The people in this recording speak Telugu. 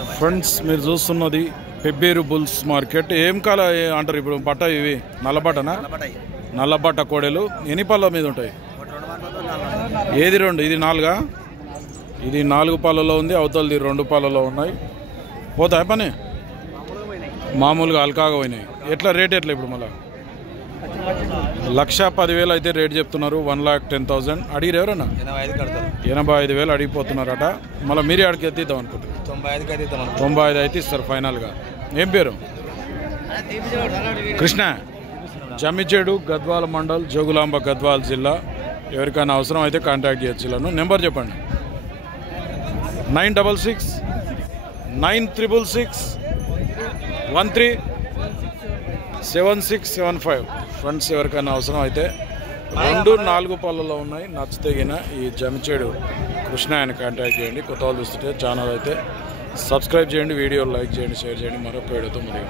ఫ్రెండ్స్ మీరు చూస్తున్నది పెబ్బేరు బుల్స్ మార్కెట్. ఏం కాల అంటారు ఇప్పుడు బట్ట? ఇవి నల్లబట్టనా? నల్లబట్ట కోడెలు ఎన్ని పళ్ళ మీద ఉంటాయి? ఏది రెండు? ఇది నాలుగా? ఇది 4 పాలలో ఉంది, అవతలది 2 పాలలో ఉన్నాయి. పోతాయి పని మామూలుగా అల్కాగా పోయినాయి. ఎట్లా రేట్ ఎట్లా ఇప్పుడు? మళ్ళీ 1,10,000 అయితే రేట్ చెప్తున్నారు. 1,10,000 అడిగిరు ఎవరన్నా? 85,000 అడిగిపోతున్నారట. మళ్ళీ మీరే అడిగి ఎత్తిద్దాం అనుకుంటారు. 95 అయితే ఇస్తారు ఫైనల్గా. ఏం పేరు? కృష్ణ, జమ్మిచేడు, గద్వాల మండల్, జోగులాంబ గద్వాల జిల్లా. ఎవరికైనా అవసరం అయితే కాంటాక్ట్ చేయొచ్చు. ఇలా నెంబర్ చెప్పండి. 966 966 137675. ఫ్రెండ్స్ ఎవరికైనా అవసరం అయితే 2-4 పళ్ళలో ఉన్నాయి. నచ్చితే గిన ఈ జమ్మిచేడు కృష్ణ ఆయన కాంటాక్ట్ చేయండి. కొత్త వాళ్ళు చూస్తుంటే ఛానల్ అయితే సబ్స్క్రైబ్ చేయండి, వీడియోలు లైక్ చేయండి, షేర్ చేయండి. మరొక వీడియోతో మళ్ళీ